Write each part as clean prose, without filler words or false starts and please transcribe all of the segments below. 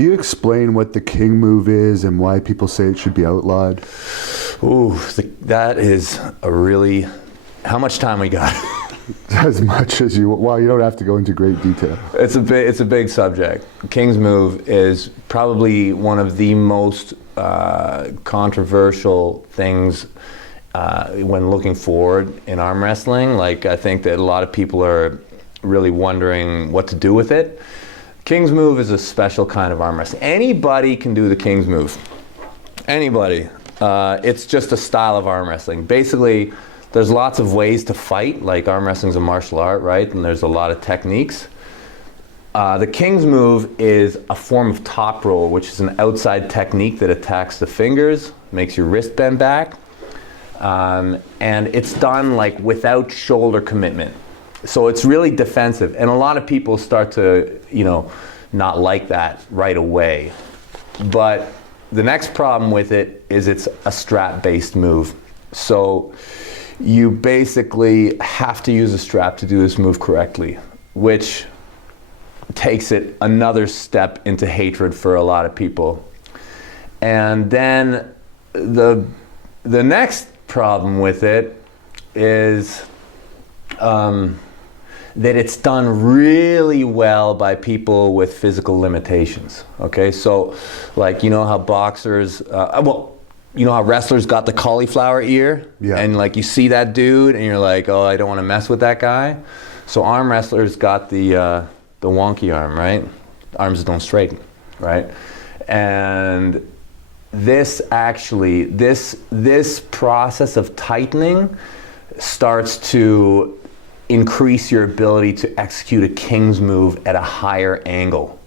Could you explain what the king move is and why people say it should be outlawed? Ooh, that is a really... How much time we got? As much as you... Well, you don't have to go into great detail. It's a big subject. King's move is probably one of the most controversial things when looking forward in arm wrestling. Like, I think that a lot of people are really wondering what to do with it. King's move is a special kind of arm wrestling. Anybody can do the King's move. Anybody. It's just a style of arm wrestling. Basically, there's lots of ways to fight, like arm wrestling is a martial art, right? And there's a lot of techniques. The King's move is a form of top roll, which is an outside technique that attacks the fingers, makes your wrist bend back. And it's done like without shoulder commitment. So it's really defensive. And a lot of people start to, not like that right away. But the next problem with it is it's a strap-based move. So you basically have to use a strap to do this move correctly, which takes it another step into hatred for a lot of people. And then the next problem with it is that it's done really well by people with physical limitations. Okay, so like how boxers, how wrestlers got the cauliflower ear, and like you see that dude and you're like, oh, I don't want to mess with that guy. So arm wrestlers got the wonky arm, right? Arms don't straighten, right? And this process of tightening starts to increase your ability to execute a King's move at a higher angle,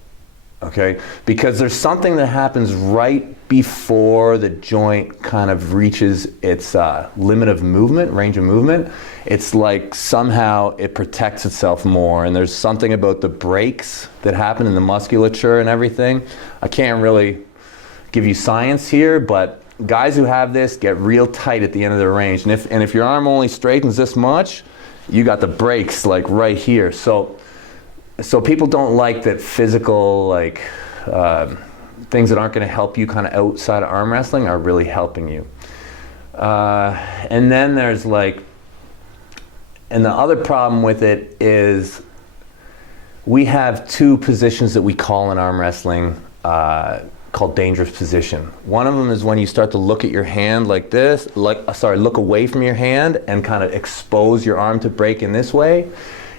okay? Because there's something that happens right before the joint kind of reaches its limit of movement, range of movement. It's like somehow it protects itself more, and there's something about the breaks that happen in the musculature and everything. I can't really give you science here, but guys who have this get real tight at the end of their range. And if your arm only straightens this much, you got the breaks like right here. So people don't like that physical, like things that aren't going to help you kind of outside of arm wrestling are really helping you. And then there's and the other problem with it is we have two positions that we call in arm wrestling called dangerous position. One of them is when you start to look at your hand like this, look away from your hand and kind of expose your arm to break in this way.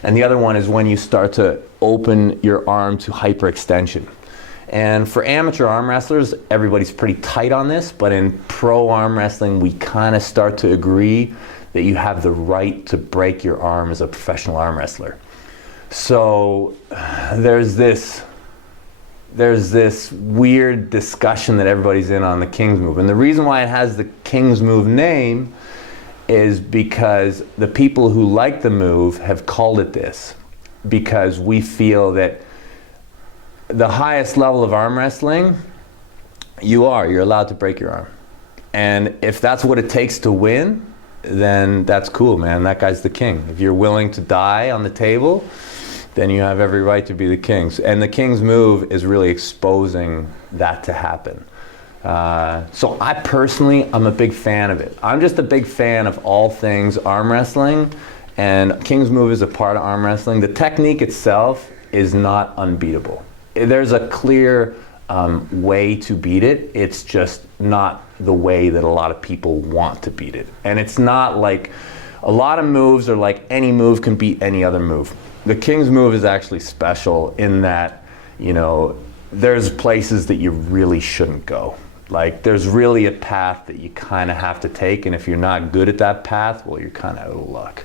And the other one is when you start to open your arm to hyperextension. And for amateur arm wrestlers, everybody's pretty tight on this, but in pro arm wrestling, we kind of start to agree that you have the right to break your arm as a professional arm wrestler. So there's this weird discussion that everybody's in on the King's move. And the reason why it has the King's move name is because the people who like the move have called it this, because we feel that the highest level of arm wrestling, you're allowed to break your arm. And if that's what it takes to win, then that's cool, man. That guy's the king. If you're willing to die on the table, then you have every right to be the king. And the King's move is really exposing that to happen. So I personally, I'm a big fan of it. I'm just a big fan of all things arm wrestling, and King's move is a part of arm wrestling. The technique itself is not unbeatable. There's a clear way to beat it. It's just not the way that a lot of people want to beat it. And it's not like, a lot of moves are like any move can beat any other move. The King's move is actually special in that, there's places that you really shouldn't go. Like, there's really a path that you kind of have to take, and if you're not good at that path, well, you're kind of out of luck.